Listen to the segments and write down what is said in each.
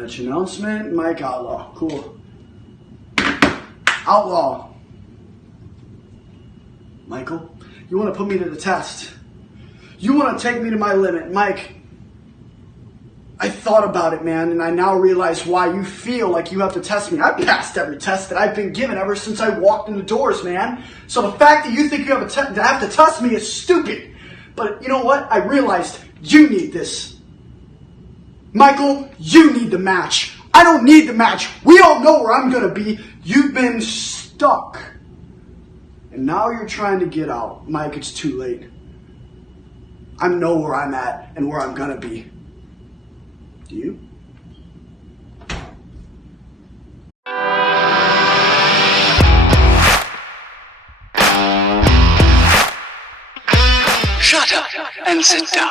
match announcement. Mike Outlaw. Cool. Outlaw. Michael, you want to put me to the test. You want to take me to my limit. Mike, I thought about it, man, and I now realize why you feel like you have to test me. I've passed every test that I've been given ever since I walked in the doors, man. So the fact that you think you have to test me is stupid. But you know what? I realized you need this. Michael, you need the match. I don't need the match. We all know where I'm going to be. You've been stuck. And now you're trying to get out. Mike, it's too late. I know where I'm at and where I'm going to be. Do you? Shut up and sit down.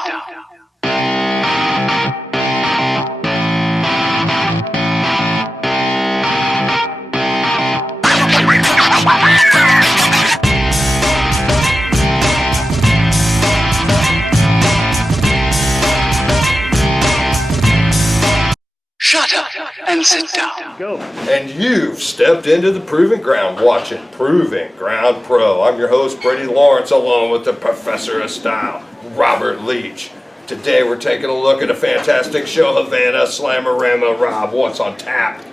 Shut up and sit down. Go. And you've stepped into the Proving Ground watching Proving Ground Pro. I'm your host, Brady Lawrence, along with the Professor of Style, Robert Leach. Today we're taking a look at a fantastic show, Havana, Slamarama. Rob, what's on tap?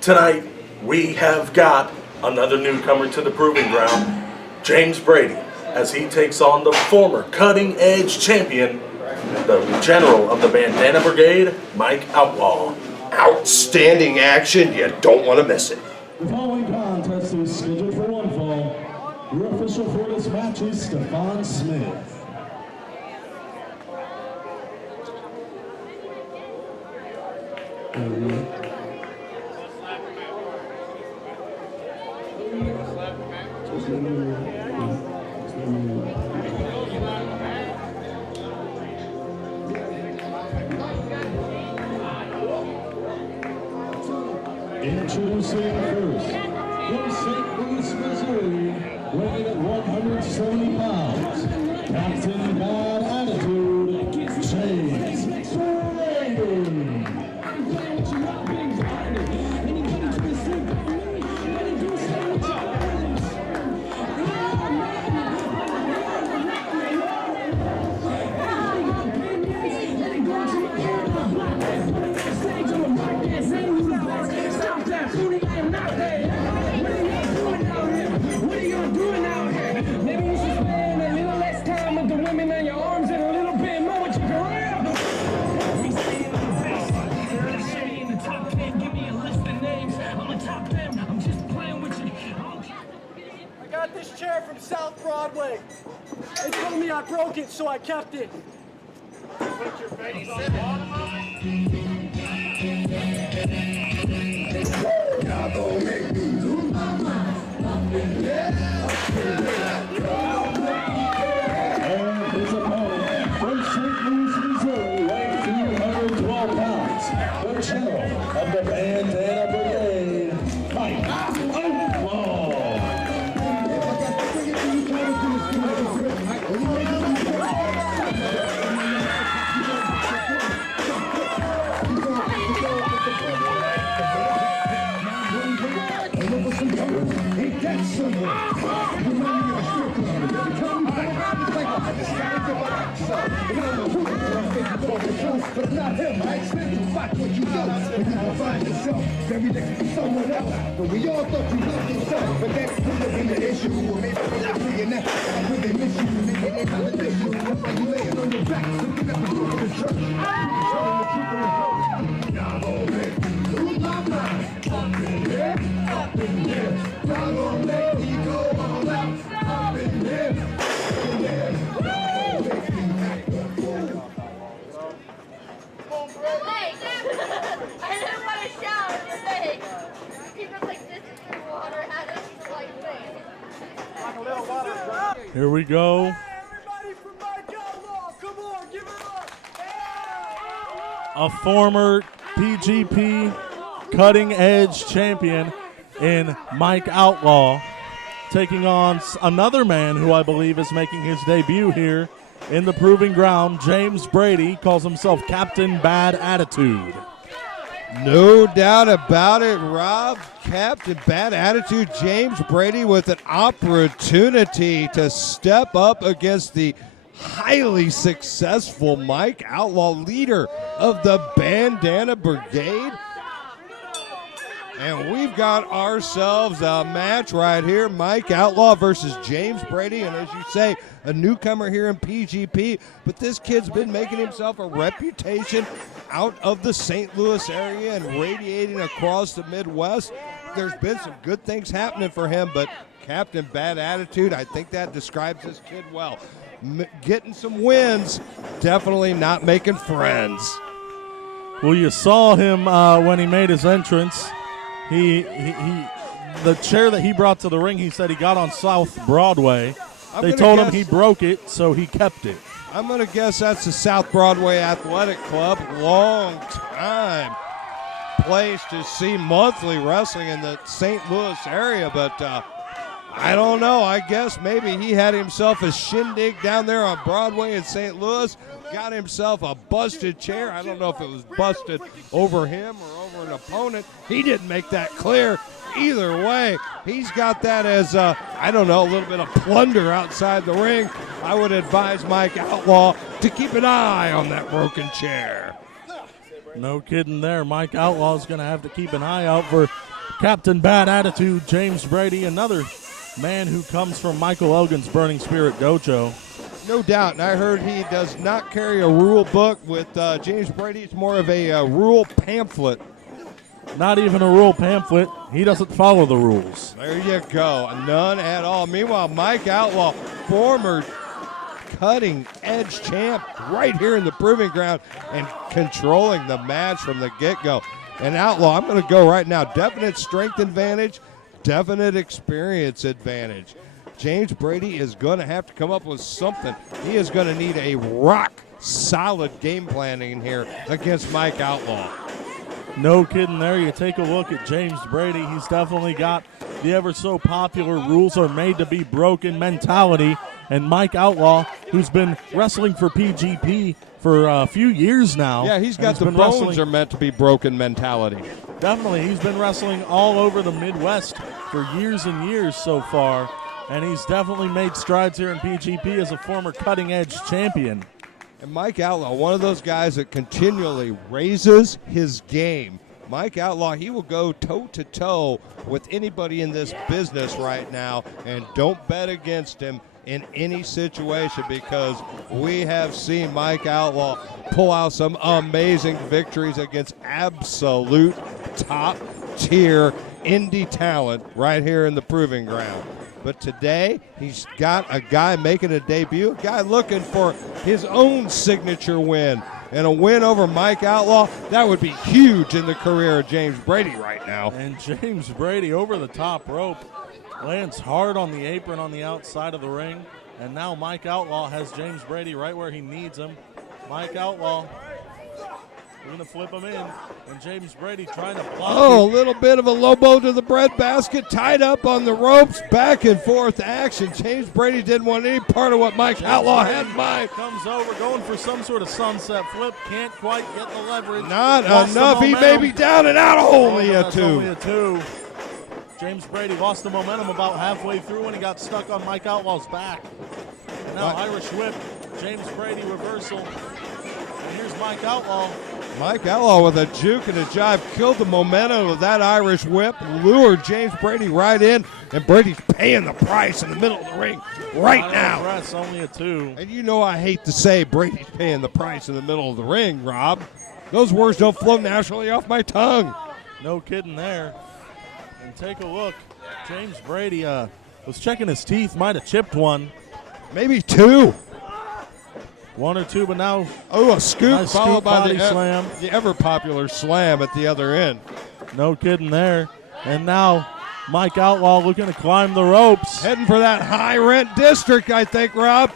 Tonight, we have got another newcomer to the Proving Ground, James Brady, as he takes on the former cutting-edge champion, the general of the Bandana Brigade, Mike Outlaw. Outstanding action. You don't want to miss it. The following contest is scheduled for one fall. Your official for this match is Stefan Smith. Introducing first, from St. Louis, Missouri, weighing at 170 pounds, Captain Bad Attitude, James Brady. This chair from South Broadway. They told me I broke it, so I kept it. Put your face on the bottom of it. Y'all gon' make me lose my mind. And his opponent, from St. Louis, Missouri, weighing 212 pounds, the general of the Bandana Brigade, Mike Outlaw. But not him, I expect you to fight what you do. But you will find yourself very next to someone else. But we all thought you loved yourself, but that could have been the issue. Or maybe not being that. When they miss you, and they kind of miss you. You laying on your back, looking at the roof of the church. Telling the truth in the house. Y'all gon' make me lose my mind. Up in here, up in here. Y'all gon' make me go all out. Up in here, I didn't want to shout in your face. Keep it like this in your water. Had it like this. Here we go. Hey, everybody from Mike Outlaw, come on, give it up. A former PGP cutting edge champion in Mike Outlaw, taking on another man who I believe is making his debut here in the Proving Ground. James Brady calls himself Captain Bad Attitude. No doubt about it, Rob. Captain Bad Attitude James Brady with an opportunity to step up against the highly successful Mike Outlaw, leader of the Bandana Brigade. And we've got ourselves a match right here, Mike Outlaw versus James Brady. And as you say, a newcomer here in PGP, but this kid's been making himself a reputation out of the St. Louis area and radiating across the Midwest. There's been some good things happening for him, but Captain Bad Attitude, I think that describes this kid well. Getting some wins, definitely not making friends. Well, you saw him when he made his entrance. He the chair that he brought to the ring, he said he got on South Broadway. They told him he broke it, so he kept it. I'm going to guess that's the South Broadway Athletic Club. Long time place to see monthly wrestling in the St. Louis area, but I don't know. I guess maybe he had himself a shindig down there on Broadway in St. Louis, got himself a busted chair. I don't know if it was busted over him or over an opponent. He didn't make that clear. Either way, he's got that as, I don't know, a little bit of plunder outside the ring. I would advise Mike Outlaw to keep an eye on that broken chair. No kidding there. Mike Outlaw is going to have to keep an eye out for Captain Bad Attitude James Brady, another man who comes from Michael Elgin's Burning Spirit Dojo. No doubt, and I heard he does not carry a rule book. With James Brady, it's more of a rule pamphlet. Not even a rule pamphlet. He doesn't follow the rules. There you go. None at all. Meanwhile, Mike Outlaw, former cutting-edge champ, right here in the Proving Ground and controlling the match from the get-go. And Outlaw, I'm going to go right now. Definite strength advantage, definite experience advantage. James Brady is going to have to come up with something. He is going to need a rock-solid game planning in here against Mike Outlaw. No kidding there. You take a look at James Brady. He's definitely got the ever so popular rules are made to be broken mentality. And Mike Outlaw, who's been wrestling for PGP for a few years now. Yeah, he's got the bones are meant to be broken mentality. Definitely. He's been wrestling all over the Midwest for years and years so far. And he's definitely made strides here in PGP as a former cutting-edge champion. And Mike Outlaw, one of those guys that continually raises his game. Mike Outlaw, he will go toe-to-toe with anybody in this business right now, and don't bet against him in any situation, because we have seen Mike Outlaw pull out some amazing victories against absolute top-tier indie talent right here in the Proving Ground. But today, he's got a guy making a debut, a guy looking for his own signature win. And a win over Mike Outlaw, that would be huge in the career of James Brady right now. And James Brady over the top rope lands hard on the apron on the outside of the ring. And now Mike Outlaw has James Brady right where he needs him. Mike Outlaw, we're going to flip him in. And James Brady trying to block a little bit of a low blow to the breadbasket, tied up on the ropes, back and forth action. James Brady didn't want any part of what Mike Outlaw had in mind. Comes over, going for some sort of sunset flip. Can't quite get the leverage. Not enough. He may be down and out. Only a two. Only a two. James Brady lost the momentum about halfway through when he got stuck on Mike Outlaw's back. And now Irish whip. James Brady reversal. And here's Mike Outlaw. Mike Outlaw with a juke and a jive killed the momentum of that Irish whip, lured James Brady right in, and Brady's paying the price in the middle of the ring right now. Press, only a two. And you know I hate to say Brady's paying the price in the middle of the ring, Rob. Those words don't flow naturally off my tongue. No kidding there. And take a look. James Brady was checking his teeth, might have chipped one. Maybe two. One or two, but now a scoop nice followed scoop by the ever popular slam at the other end. No kidding there. And now Mike Outlaw looking to climb the ropes. Heading for that high rent district, I think, Rob.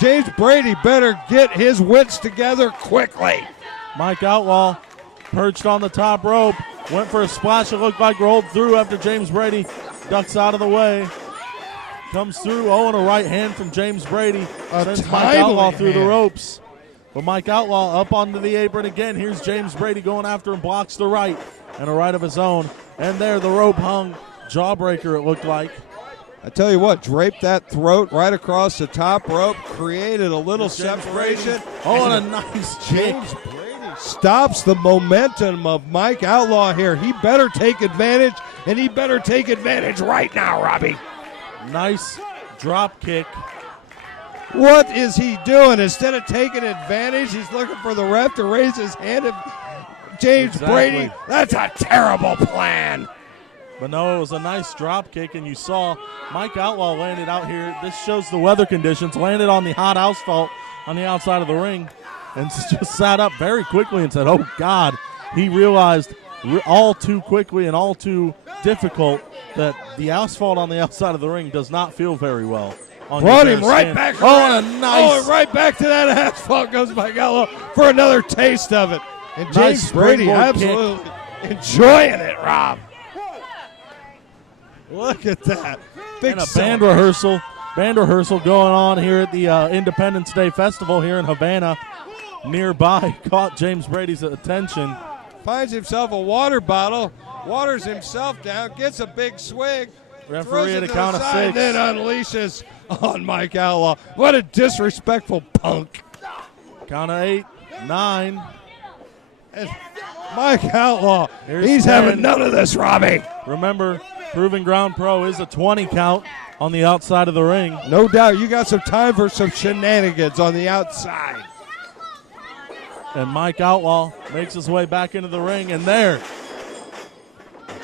James Brady better get his wits together quickly. Mike Outlaw perched on the top rope. Went for a splash. It looked like rolled through after James Brady ducks out of the way. Comes through. And a right hand from James Brady. Sends Mike Outlaw through the ropes. But Mike Outlaw up onto the apron again. Here's James Brady going after him, blocks the right, and a right of his own. And there, the rope hung jawbreaker, it looked like. I tell you what, draped that throat right across the top rope, created a little separation. Oh, and a nice James Brady stops the momentum of Mike Outlaw here. He better take advantage, and he better take advantage right now, Robbie. Nice drop kick. What is he doing? Instead of taking advantage, he's looking for the ref to raise his hand at James Brady. That's a terrible plan. But no, it was a nice drop kick, and you saw Mike Outlaw landed out here. This shows the weather conditions. Landed on the hot asphalt on the outside of the ring and just sat up very quickly and said, oh, God. He realized all too quickly and all too difficult that the asphalt on the outside of the ring does not feel very well. Brought him right back. Oh, and a nice. Oh, right back to that asphalt goes Mike Outlaw for another taste of it. And Nice James Brady springboard absolutely enjoying it, Rob. Look at that. Big And a band rehearsal going on here at the Independence Day Festival here in Havana. Nearby, caught James Brady's attention. Finds himself a water bottle, waters himself down, gets a big swig, Referee at a count of side, 6. then unleashes on Mike Outlaw. What a disrespectful punk. Count of 8, 9. And Mike Outlaw, Here's he's 10. having none of this, Robbie. Remember, Proving Ground Pro is a 20 count on the outside of the ring. No doubt, you got some time for some shenanigans on the outside. And Mike Outlaw makes his way back into the ring, and there.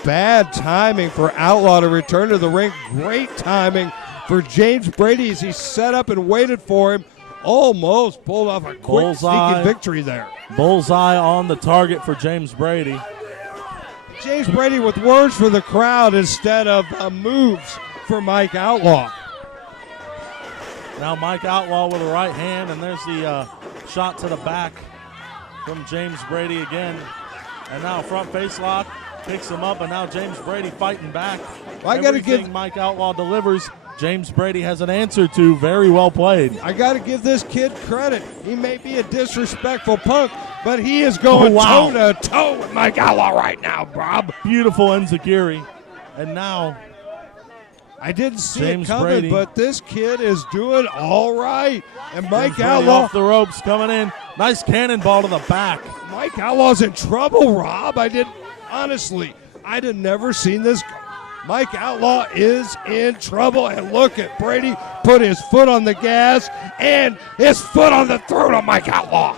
Bad timing for Outlaw to return to the ring. Great timing for James Brady as he set up and waited for him. Almost pulled off a quick Bullseye. sneaky victory there. Bullseye on the target for James Brady. James Brady with words for the crowd instead of moves for Mike Outlaw. Now Mike Outlaw with a right hand, and there's the shot to the back from James Brady again. And now front face lock, picks him up, and now James Brady fighting back. I gotta Everything give Mike Outlaw delivers, James Brady has an answer to. Very well played. I got to give this kid credit. He may be a disrespectful punk, but he is going toe to toe with Mike Outlaw right now, Bob. Beautiful enziguri. And now I didn't see James it coming, Brady. but this kid is doing all right. And Mike James Brady Outlaw, off the ropes, coming in. Nice cannonball to the back. Mike Outlaw's in trouble, Rob. I'd never seen this. Mike Outlaw is in trouble, and look at Brady put his foot on the gas and his foot on the throat of Mike Outlaw.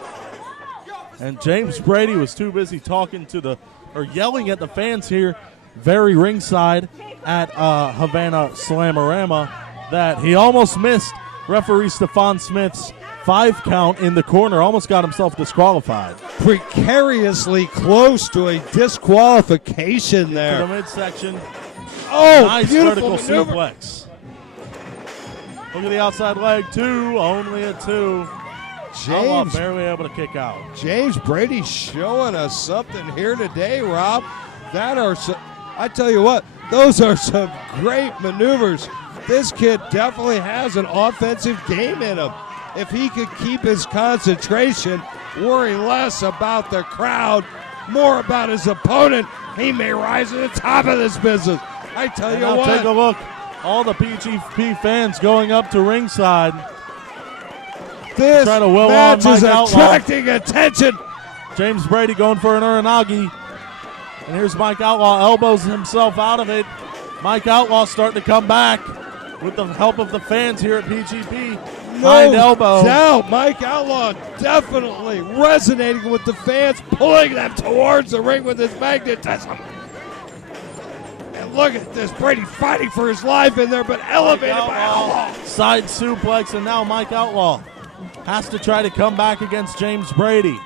And James Brady was too busy yelling at the fans here, very ringside at Havana Slamarama, that he almost missed referee Stephon Smith's 5 count in the corner, almost got himself disqualified. Precariously close to a disqualification there. To the midsection. Oh, nice beautiful vertical maneuver. suplex. Look at the outside leg, 2, only a 2. Outlaw James, barely able to kick out. James Brady showing us something here today, Rob. I tell you what, those are some great maneuvers. This kid definitely has an offensive game in him. If he could keep his concentration, worry less about the crowd, more about his opponent, he may rise to the top of this business. I tell you what. Take a look. All the PGP fans going up to ringside. This Trying to will match on is Mike Outlaw. attracting attention. James Brady going for an Uranagi. And here's Mike Outlaw, elbows himself out of it. Mike Outlaw starting to come back with the help of the fans here at PGP. Hind elbow. Doubt Mike Outlaw definitely resonating with the fans, pulling them towards the ring with his magnetism. And look at this, Brady fighting for his life in there, but elevated by Outlaw. Side suplex, and now Mike Outlaw has to try to come back against James Brady.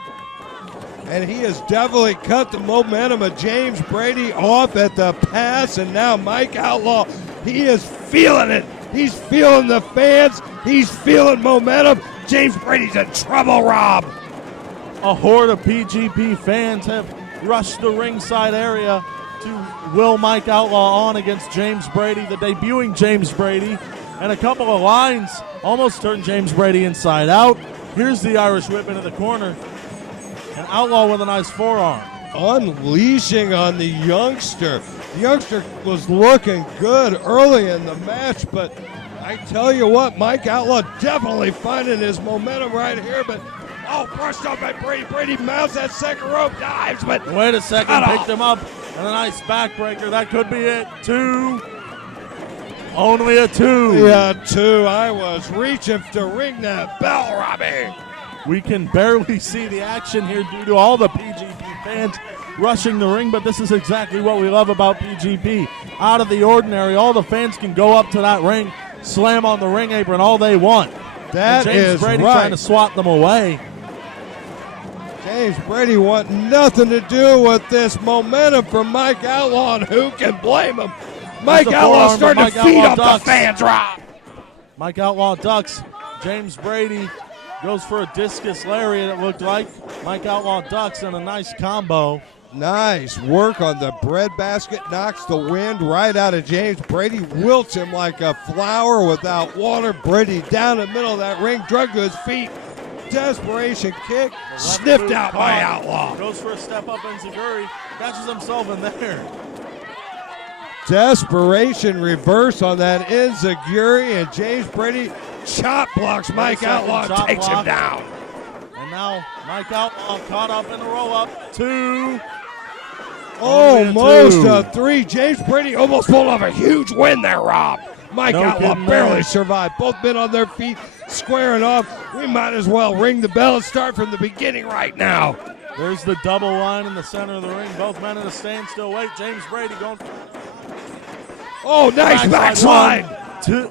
And he has definitely cut the momentum of James Brady off at the pass, and now Mike Outlaw, he is feeling it. He's feeling the fans. He's feeling momentum. James Brady's in trouble, Rob. A horde of PGP fans have rushed the ringside area to will Mike Outlaw on against James Brady, the debuting James Brady. And a couple of lines almost turned James Brady inside out. Here's the Irish whip into the corner. And Outlaw with a nice forearm. Unleashing on the youngster. The youngster was looking good early in the match, but I tell you what, Mike Outlaw definitely finding his momentum right here, but brushed up by Brady. Brady mounts that second rope, dives, but wait a second, picked him up, and a nice backbreaker. That could be it. 2. Only a 2. Yeah, 2. I was reaching to ring that bell, Robbie. We can barely see the action here due to all the PGP fans rushing the ring, but this is exactly what we love about PGP. Out of the ordinary, all the fans can go up to that ring, slam on the ring apron all they want. That James is Brady right. trying to swat them away. James Brady want nothing to do with this momentum from Mike Outlaw, and who can blame him? Mike Outlaw starting to feed up the fans, Rob. Mike Outlaw ducks. James Brady goes for a discus lariat, it looked like. Mike Outlaw ducks and a nice combo. Nice work on the breadbasket. Knocks the wind right out of James Brady. Wilts him like a flower without water. Brady down the middle of that ring. Drug to his feet. Desperation kick. Sniffed out by Outlaw. Goes for a step up enziguri. Catches himself in there. Desperation reverse on that enziguri. And James Brady chop blocks Mike Outlaw and takes him down. And now Mike Outlaw caught up in the roll-up. 2. Almost a 3. James Brady almost pulled off a huge win there, Rob. Mike Outlaw barely survived. Both men on their feet, squaring off. We might as well ring the bell and start from the beginning right now. There's the double line in the center of the ring. Both men in a standstill wait. James Brady going. Oh, nice backslide. 2.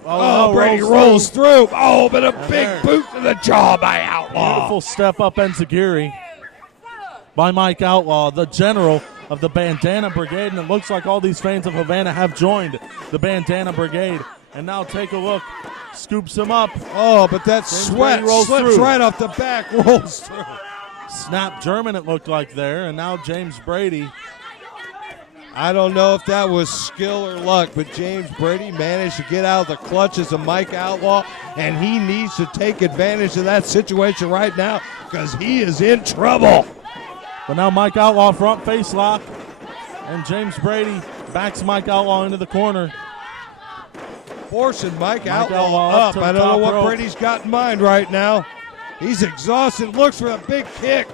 Brady rolls through. Oh, but a big boot to the jaw by Outlaw. Beautiful step up enziguri by Mike Outlaw, the general of the Bandana Brigade, and it looks like all these fans of Havana have joined the Bandana Brigade. And now take a look. Scoops him up. Oh, but that James sweat Brady rolls slips through. right off the back, rolls through. Snap German, it looked like there. And now James Brady. I don't know if that was skill or luck, but James Brady managed to get out of the clutches of Mike Outlaw, and he needs to take advantage of that situation right now because he is in trouble. But now Mike Outlaw front face lock, and James Brady backs Mike Outlaw into the corner. Forcing Mike Outlaw up. I don't know what Brady's got in mind right now. He's exhausted, looks for a big kick.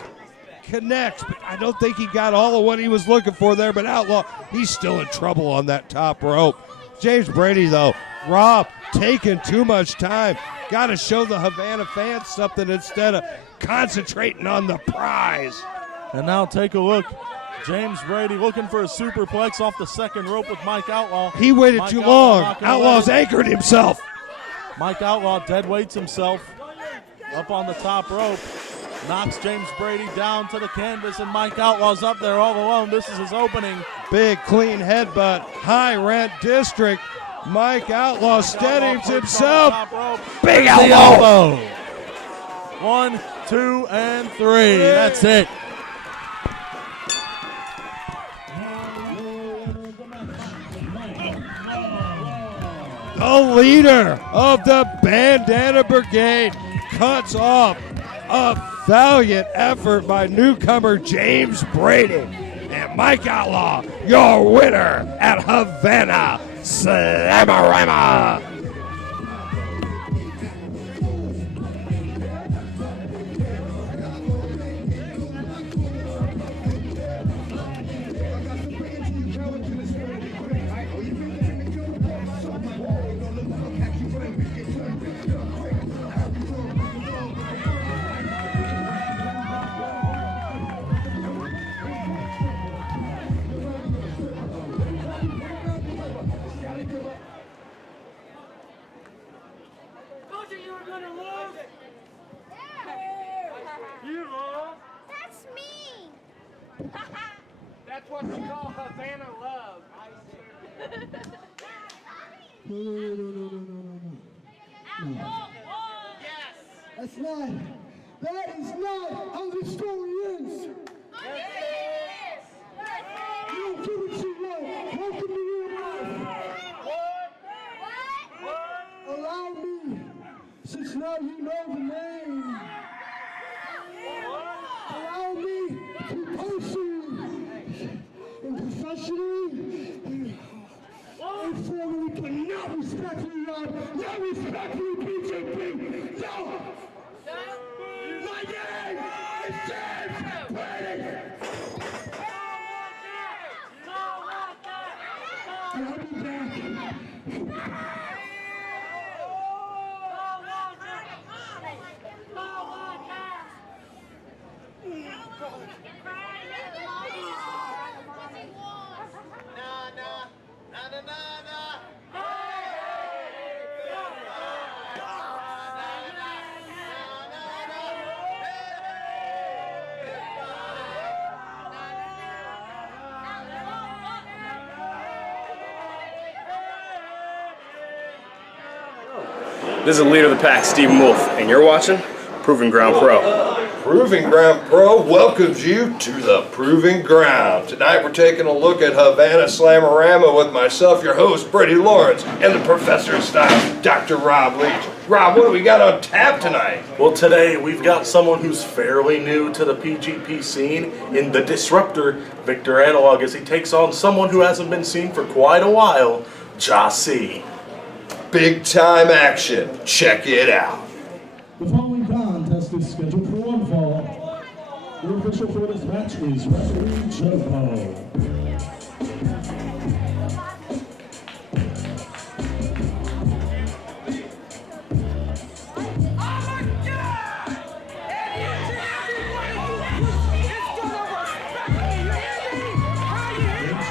Connects, but I don't think he got all of what he was looking for there, but Outlaw, he's still in trouble on that top rope. James Brady, though, Rob, taking too much time. Got to show the Havana fans something instead of concentrating on the prize. And now take a look. James Brady looking for a superplex off the second rope with Mike Outlaw. He waited too long. Outlaw's anchored himself. Mike Outlaw dead weights himself up on the top rope. Knocks James Brady down to the canvas, and Mike Outlaw's up there all alone. This is his opening. Big, clean headbutt. High rent district. Mike Outlaw steadies himself. Big elbow. 1, 2, and 3. That's it. The leader of the Bandana Brigade cuts off a valiant effort by newcomer James Brady. And Mike Outlaw, your winner at Havana Slamarama. That's me. That's what you call Havana love. Yes. That's not. That is not how the story ends. You don't do what you want. Welcome to real life. Allow me, since now you know the name. and professionally and formally cannot respectfully not respectfully BJP. No! My name is James Brady! And I'll be back. This is the leader of the pack, Stephen Wolf, and you're watching Proving Ground Pro. Proving Ground Pro welcomes you to the Proving Ground. Tonight we're taking a look at Havana Slamarama with myself, your host, Brady Lawrence, and the Professor of Style, Dr. Rob Leach. Rob, what do we got on tap tonight? Well, today we've got someone who's fairly new to the PGP scene in the Disruptor, Victor Analog, as he takes on someone who hasn't been seen for quite a while, JAH C. Big time action. Check it out. The following contest is scheduled for one fall. The official for this match is referee Joe.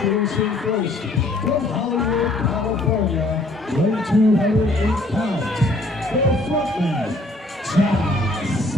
Introducing first, from Hollywood, California, weighing 208 pounds, the frontman, JAH C.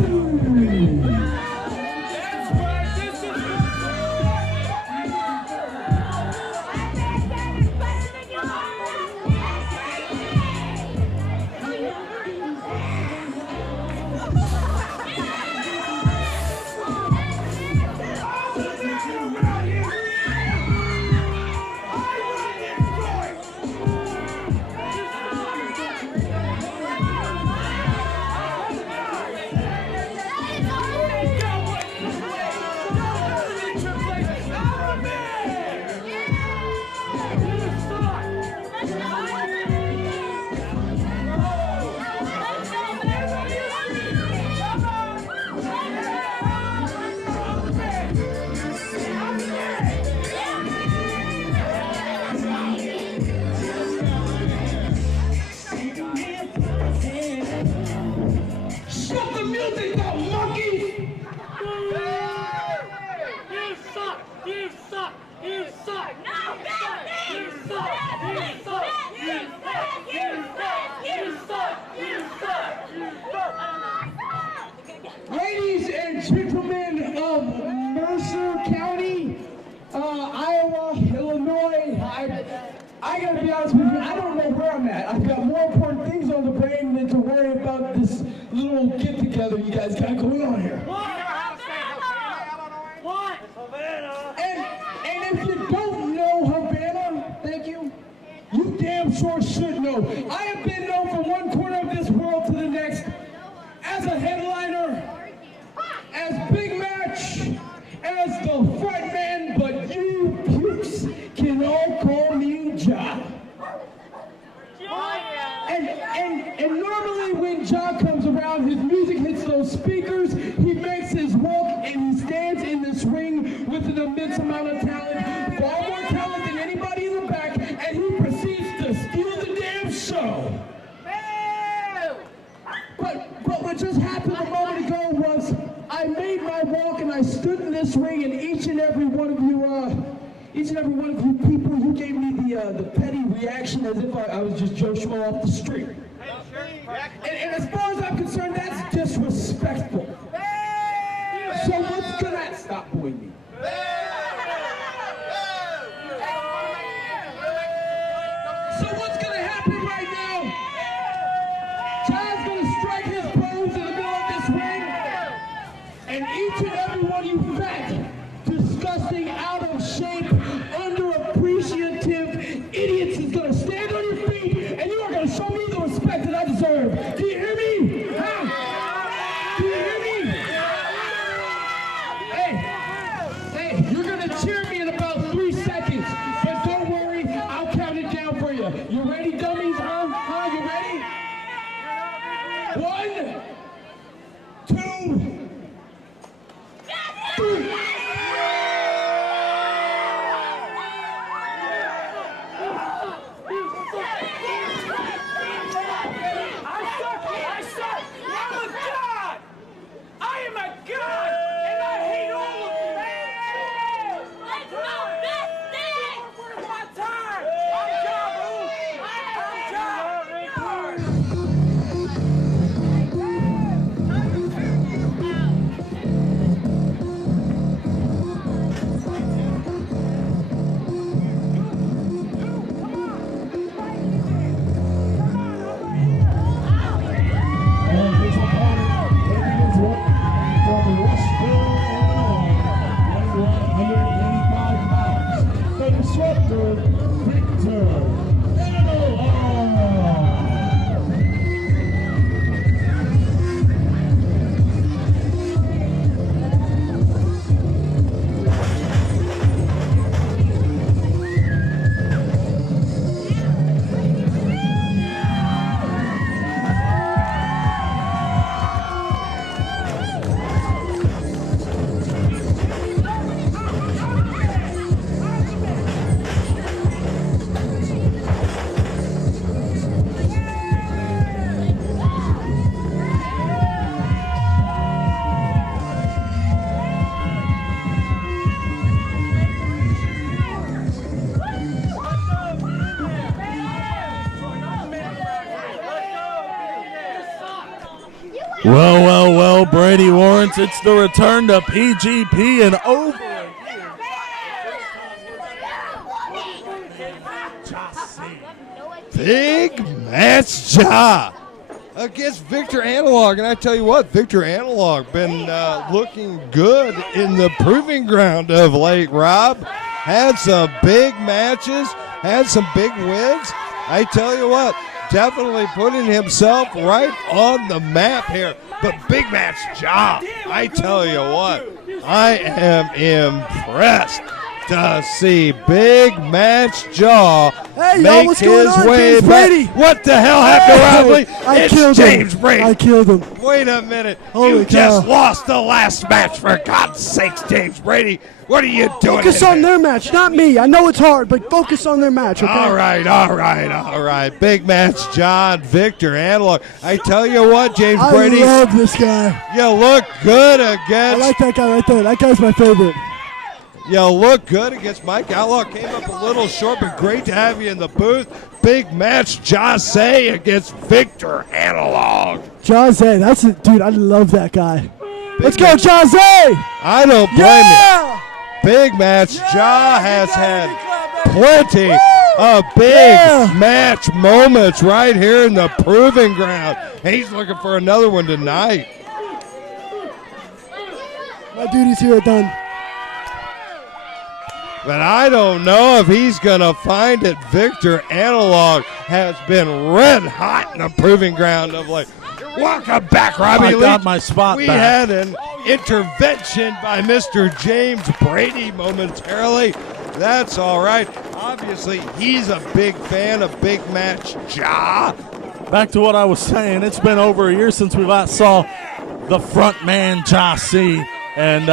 Ladies and gentlemen of Mercer County, Iowa, Illinois, I gotta be honest with you, I don't know where I'm at. I've got more important things on the brain than to worry about this little get-together you guys got going on here. And if you don't know Havana, thank you, you damn sure should know. I have been known from one corner of this world to the next as a headliner, as Big Match, as the front man, but you pukes can all call me JAH. And normally when JAH comes around, his music hits those speakers, he makes his walk, and he stands in this ring with an immense amount of talent, far more talent than anybody in the back, and he proceeds to steal the damn show. But what just happened a moment ago was I made my walk and I stood in this ring, and each and every one of you people, you gave me the petty reaction as if I was just Joe Schmo off the street. And as far as I'm concerned, that's disrespectful. So what's gonna stop booing me? So what's gonna happen right now? JAH's gonna strike his pose in the middle of this ring, and each and every one of you fat, disgusting, out of shape, underappreciative idiots is gonna stand on your feet, and you are gonna show me the respect that I deserve. Do you hear me? Huh? Do you hear me? Hey, Well, Brady Lawrence, it's the return to PGP and over a year. JAH C. Big match JAH against Victor Analog. And I tell you what, Victor Analog been looking good in the proving ground of late, Rob. Had some big matches, had some big wins. I tell you what, definitely putting himself right on the map here. But big match JAH, I tell you what, I am impressed to see big match JAH make what's his going on, way James back. Brady? What the hell happened, Rodley? I It's killed James him. Brady. I killed him. Wait a minute. Holy You just cow. lost the last match, for God's sakes, James Brady. What are you doing? Focus in on there? their match, not me. I know it's hard, but focus on their match, okay? All right. Big match, John, Victor, Analog. I tell you what, James Brady. I love this guy. You look good I against. like that guy right there. That guy's my favorite. You look good against Mike Outlaw. Came up a little short, but great to have you in the booth. Big match, JAH C against Victor Analog. JAH C, that's it, dude. I love that guy. Let's go, JAH C! I don't blame you. Big match. JAH has had plenty of big match moments right here in the proving ground. And he's looking for another one tonight. My duty's here done. But I don't know if he's going to find it. Victor Analog has been red hot in the proving ground of late. Welcome back, Robbie I Leach. got my spot we back. had an intervention by Mr. James Brady momentarily. That's all right. Obviously, he's a big fan of big match JAH. Back to what I was saying, it's been over a year since we last saw the front man, JAH C. And,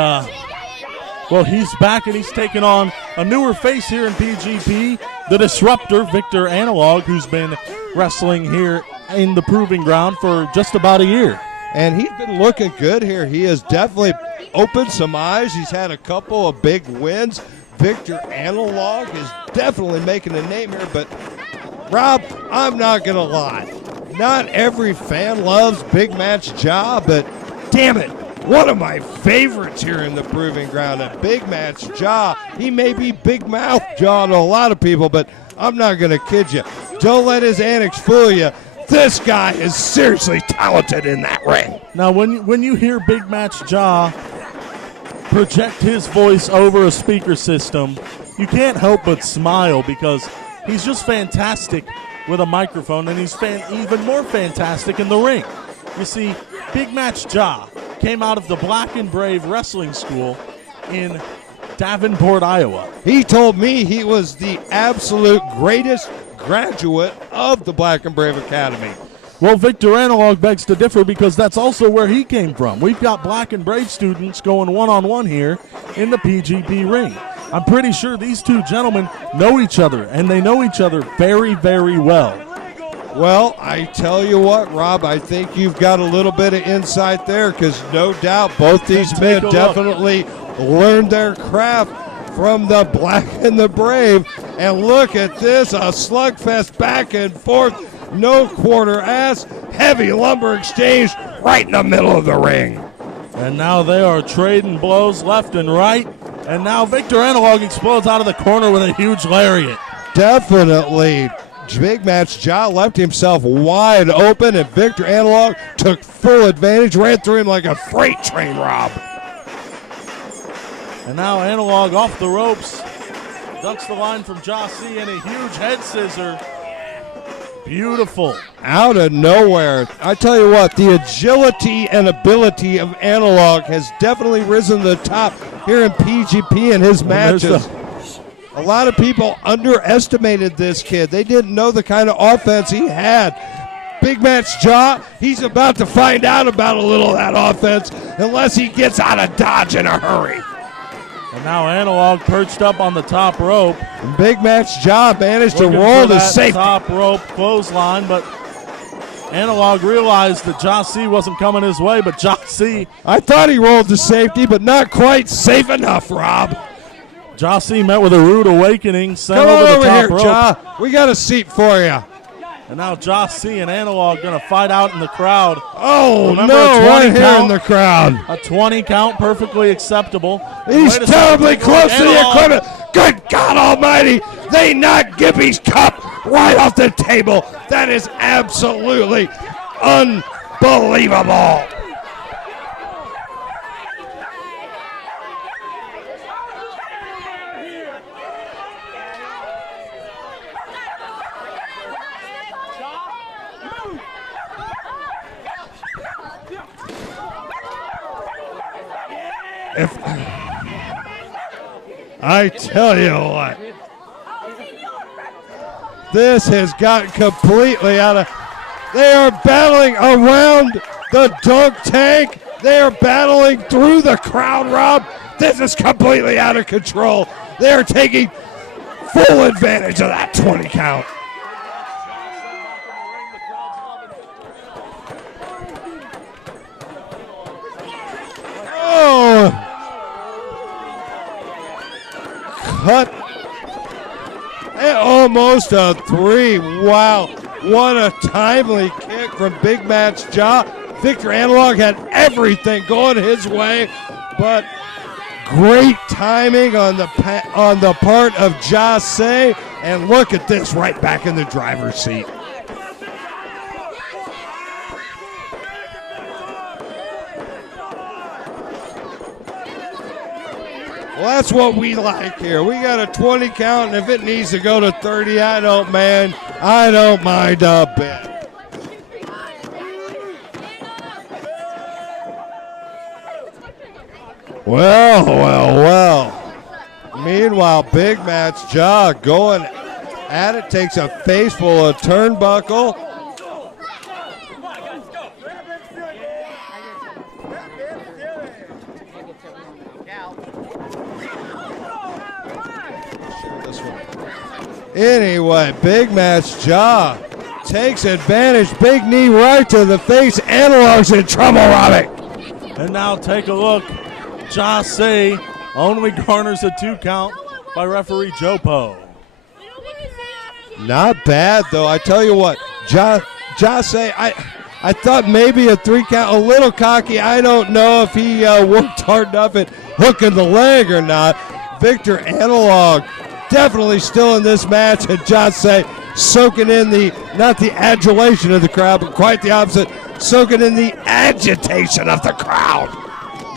well, he's back and he's taking on a newer face here in PGP, the disruptor, Victor Analog, who's been wrestling here in the proving ground for just about a year. And he's been looking good here. He has definitely opened some eyes. He's had a couple of big wins. Victor Analog is definitely making a name here. But, Rob, I'm not going to lie. Not every fan loves big match JAH, but damn it, one of my favorites here in the proving ground, a big match JAH. He may be big mouth JAH to a lot of people, but I'm not going to kid you. Don't let his antics fool you. This guy is seriously talented in that ring. Now, when you hear big match JAH project his voice over a speaker system, you can't help but smile because he's just fantastic with a microphone, and he's even more fantastic in the ring. You see, big match JAH came out of the Black and Brave Wrestling School in Davenport, Iowa. He told me he was the absolute greatest graduate of the Black and Brave Academy. Well, Victor Analog begs to differ because that's also where he came from. We've got Black and Brave students going one-on-one here in the PGP ring. I'm pretty sure these two gentlemen know each other, and they know each other very, very well. Well, I tell you what, Rob, I think you've got a little bit of insight there because no doubt both these men definitely learned their craft from the Black and the Brave. And look at this, a slugfest back and forth, no quarter ass, heavy lumber exchange right in the middle of the ring. And now they are trading blows left and right. And now Victor Analog explodes out of the corner with a huge lariat. Definitely. Big match JAH left himself wide open, and Victor Analog took full advantage, ran through him like a freight train, Rob. And now Analog off the ropes, ducks the line from JAH C and a huge head scissor. Beautiful. Out of nowhere. I tell you what, the agility and ability of Analog has definitely risen to the top here in PGP in his matches. A lot of people underestimated this kid. They didn't know the kind of offense he had. Big match JAH, he's about to find out about a little of that offense unless he gets out of Dodge in a hurry. And now Analog perched up on the top rope. Big match JAH managed to roll to safety. Top rope clothesline, but Analog realized that JAH C wasn't coming his way, but JAH C. I thought he rolled to safety, but not quite safe enough, Rob. JAH C met with a rude awakening, sent Come over on the over top here, rope. JAH. We got a seat for you. And now JAH C and Analog going to fight out in the crowd. Oh, Remember, no, right here count, in the crowd. A 20 count, perfectly acceptable. He's terribly close to the equipment. Good God almighty. They knocked Gibby's cup right off the table. That is absolutely unbelievable. If I tell you what, this has gotten completely out of. They are battling around the dunk tank. They are battling through the crowd, Rob. This is completely out of control. They are taking full advantage of that 20 count. Oh! Cut. And almost a 3. Wow. What a timely kick from Big Match JAH. Victor Analog had everything going his way, but great timing on the part of JAH C. And look at this, right back in the driver's seat. Well, that's what we like here. We got a 20 count, and if it needs to go to 30, I don't mind a bit. Well. Meanwhile, Big Match JAH going at it, takes a face full of turnbuckle. Anyway, Big Match JAH takes advantage. Big knee right to the face. Analog's in trouble, Robbie. And now take a look. JAH C only garners a 2 count by referee Jopo. Not bad, though. I tell you what, JAH C, I thought maybe a 3 count, a little cocky. I don't know if he worked hard enough at hooking the leg or not. Victor Analog definitely still in this match, and JAH C soaking in not the adulation of the crowd, but quite the opposite, soaking in the agitation of the crowd.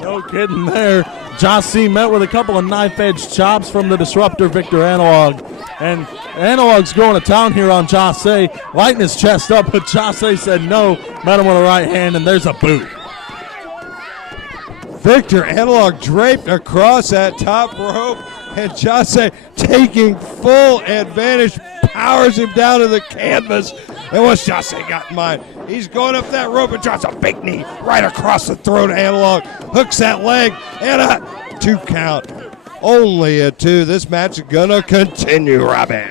No kidding there. JAH C met with a couple of knife-edge chops from the disruptor, Victor Analog. And Analog's going to town here on JAH C, lighting his chest up, but JAH C said no, met him with a right hand, and there's a boot. Victor Analog draped across that top rope, and JAH C taking full advantage, powers him down to the canvas. And what's JAH C got in mind? He's going up that rope and drops a big knee right across the throat of Analog. Hooks that leg, and a 2 count. Only a 2. This match is going to continue, Robbie.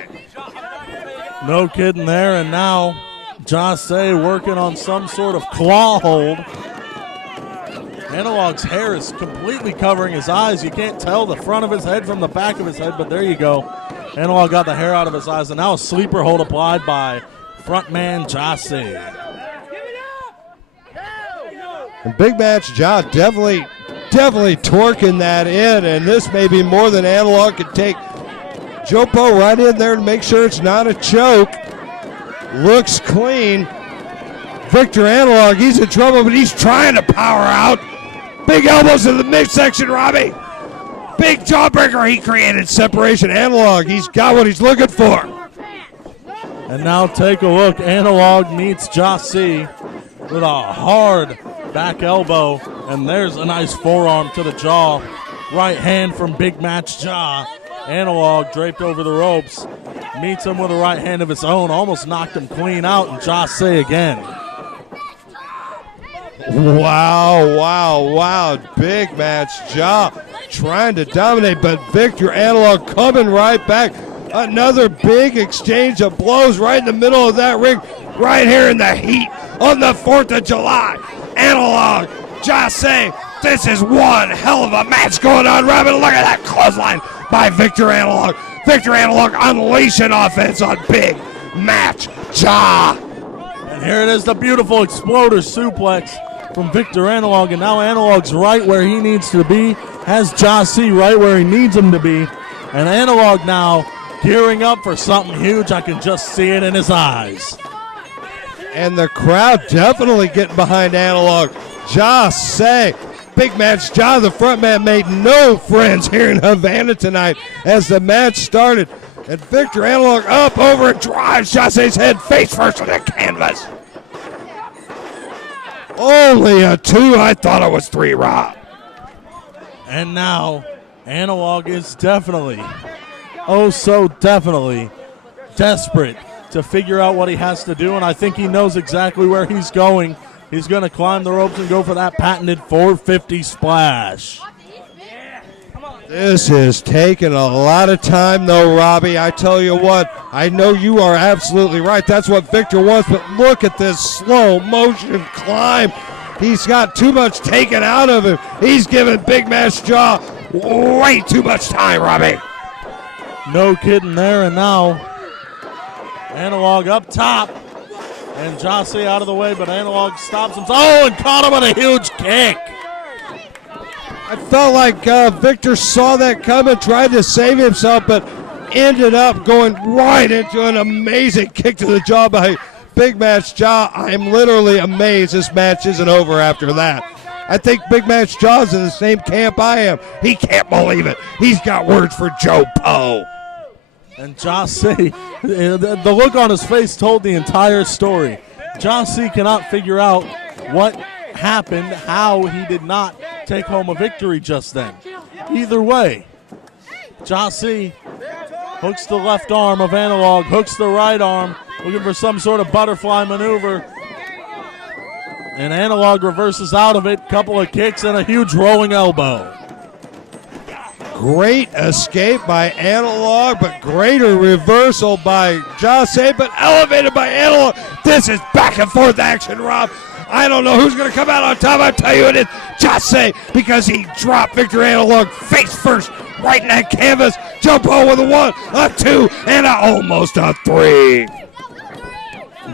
No kidding there, and now JAH C working on some sort of claw hold. Analog's hair is completely covering his eyes. You can't tell the front of his head from the back of his head, but there you go. Analog got the hair out of his eyes, and now a sleeper hold applied by frontman JAH C. And Big Match JAH definitely torquing that in, and this may be more than Analog could take. Jopo right in there to make sure it's not a choke. Looks clean. Victor Analog, he's in trouble, but he's trying to power out. Big elbows in the midsection, Robbie. Big jawbreaker he created. Separation. Analog, he's got what he's looking for. And now take a look. Analog meets JAH C with a hard back elbow, and there's a nice forearm to the jaw. Right hand from Big Match JAH. Analog draped over the ropes, meets him with a right hand of his own, almost knocked him clean out, and JAH C again. Wow. Big Match JAH trying to dominate, but Victor Analog coming right back. Another big exchange of blows right in the middle of that ring, right here in the heat on the 4th of July. Analog, JAH C, this is one hell of a match going on, Robin. Look at that clothesline by Victor Analog. Victor Analog unleashing offense on Big Match JAH. And here it is, the beautiful exploder suplex from Victor Analog. And now Analog's right where he needs to be. Has JAH C right where he needs him to be. And Analog now gearing up for something huge. I can just see it in his eyes. And the crowd definitely getting behind Analog. JAH C. Big match. JAH, the front man, made no friends here in Havana tonight as the match started. And Victor Analog up over and drives JAH C's head face first on the canvas. Only a 2. I thought it was 3, Rob. And now Analog is definitely, oh so definitely, desperate to figure out what he has to do. And I think he knows exactly where he's going. He's going to climb the ropes and go for that patented 450 splash. This is taking a lot of time, though, Robbie. I tell you what, I know you are absolutely right. That's what Victor wants, but look at this slow motion climb. He's got too much taken out of him. He's giving Big Match JAH way too much time, Robbie. No kidding there, and now Analog up top. And JAH C out of the way, but Analog stops him. Oh, and caught him with a huge kick. I felt like Victor saw that coming, tried to save himself, but ended up going right into an amazing kick to the jaw by Big Match JAH. I'm literally amazed this match isn't over after that. I think Big Match JAH's in the same camp I am. He can't believe it. He's got words for Joe Poe. And JAH C, the look on his face told the entire story. JAH C cannot figure out what happened, how he did not take home a victory just then. Either way, JAH C hooks the left arm of Analog, hooks the right arm, looking for some sort of butterfly maneuver. And Analog reverses out of it, couple of kicks and a huge rolling elbow. Great escape by Analog, but greater reversal by JAH C, but elevated by Analog. This is back and forth action, Rob. I don't know who's going to come out on top. I tell you it is JAH C, because he dropped Victor Analog face first right in that canvas. Joe Poe with a 1, a 2, and almost a 3.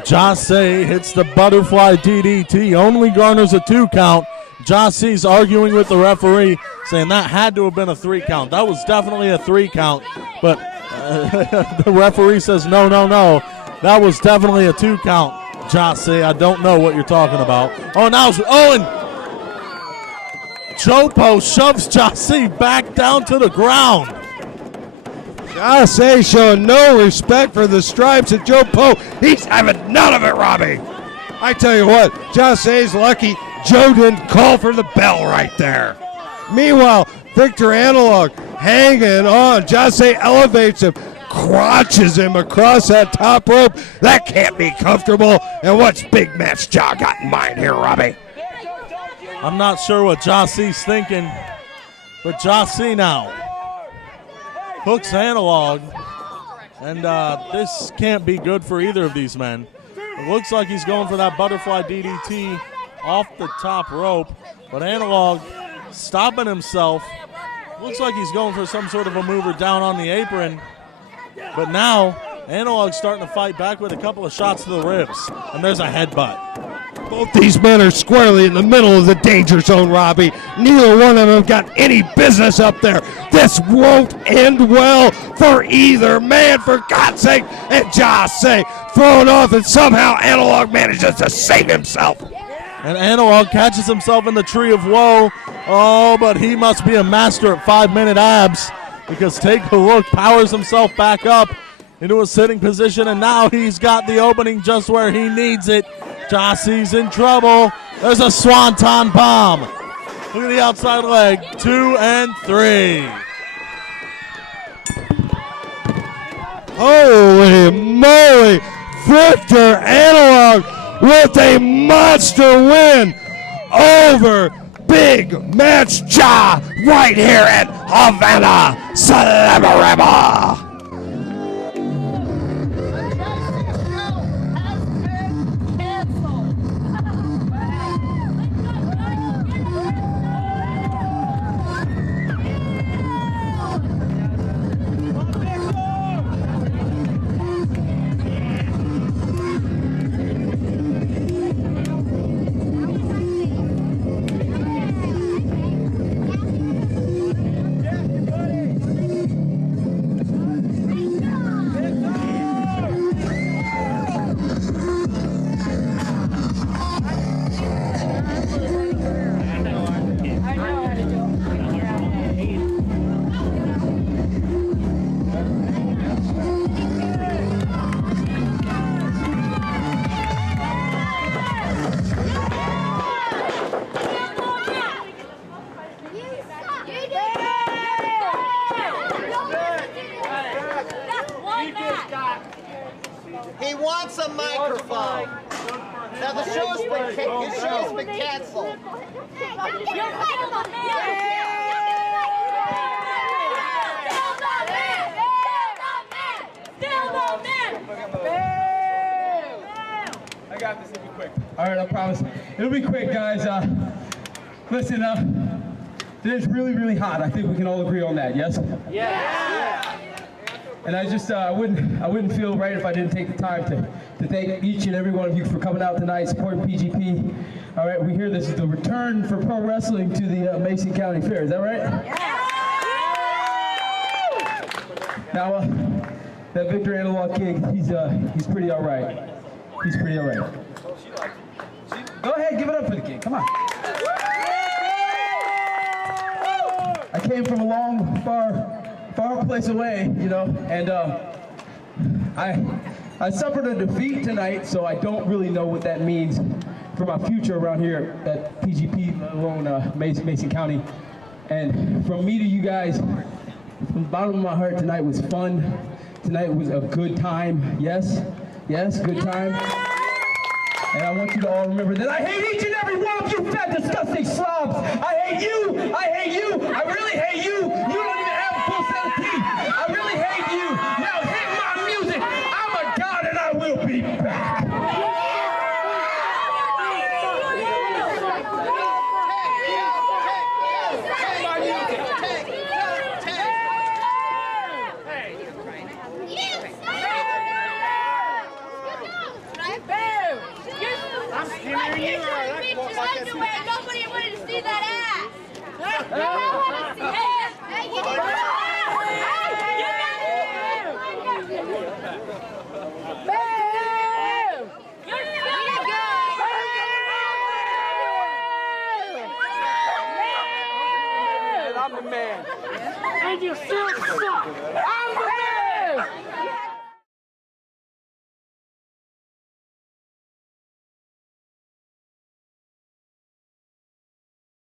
JAH C hits the butterfly DDT, only garners a 2 count. JAH C's arguing with the referee, saying that had to have been a 3 count. That was definitely a 3 count, but the referee says no. That was definitely a 2 count, JAH C. I don't know what you're talking about. And Joe Poe shoves JAH C back down to the ground. JAH C showing no respect for the stripes of Joe Poe. He's having none of it, Robbie. I tell you what, JAH C's lucky Joe didn't call for the bell right there. Meanwhile, Victor Analog hanging on. JAH C elevates him, crotches him across that top rope. That can't be comfortable. And what's Big Match JAH got in mind here, Robbie? I'm not sure what JAH C's thinking, but JAH C now hooks Analog, and this can't be good for either of these men. It looks like he's going for that butterfly DDT off the top rope, but Analog stopping himself. Looks like he's going for some sort of a mover down on the apron, but now Analog's starting to fight back with a couple of shots to the ribs, and there's a headbutt. Both these men are squarely in the middle of the danger zone, Robbie. Neither one of them got any business up there. This won't end well for either man, for God's sake. And JAH C thrown off, and somehow Analog manages to save himself. And Analog catches himself in the tree of woe. Oh, but he must be a master at 5-minute abs, because take a look, powers himself back up into a sitting position, and now he's got the opening just where he needs it. JAH C's in trouble. There's a swanton bomb. Look at the outside leg. 2 and 3. Holy moly. Victor Analog with a monster win over Big Match JAH right here at Havana, Slamarama. wants a microphone? Now the show's been canceled. I got this, it'll be quick. All right, I promise. It'll be quick, guys. Listen, today's really, really hot. I think we can all agree on that, yes? Yeah! And I just, I wouldn't feel right if I didn't take the time to thank each and every one of you for coming out tonight, supporting PGP. All right, we hear this is the return for pro wrestling to the Mason County Fair. Is that right? Yeah! Now, that Victor Analog King, he's pretty all right. He's pretty all right. Go ahead, give it up for the king. Come on. I came from a long, far place away, you know, and I suffered a defeat tonight, so I don't really know what that means for my future around here at PGP, let alone Mason County. And from me to you guys, from the bottom of my heart, tonight was fun. Tonight was a good time. Yes, good time. And I want you to all remember that I hate each and every one of you fat, disgusting slobs. I hate you. I really hate you. You don't even have a full set of teeth. I really hate you. Now hit my music. I'm a god and I will be back. Nobody wanted to see that ass. You don't want to see ass. Hey, you got I'm the man. And you still suck. I'm the man.